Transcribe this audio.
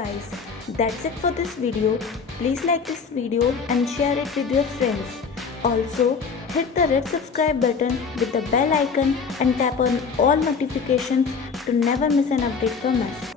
guys, that's it for this video. Please like this video and share it with your friends. Also, hit the red subscribe button with the bell icon and tap on all notifications to never miss an update from us.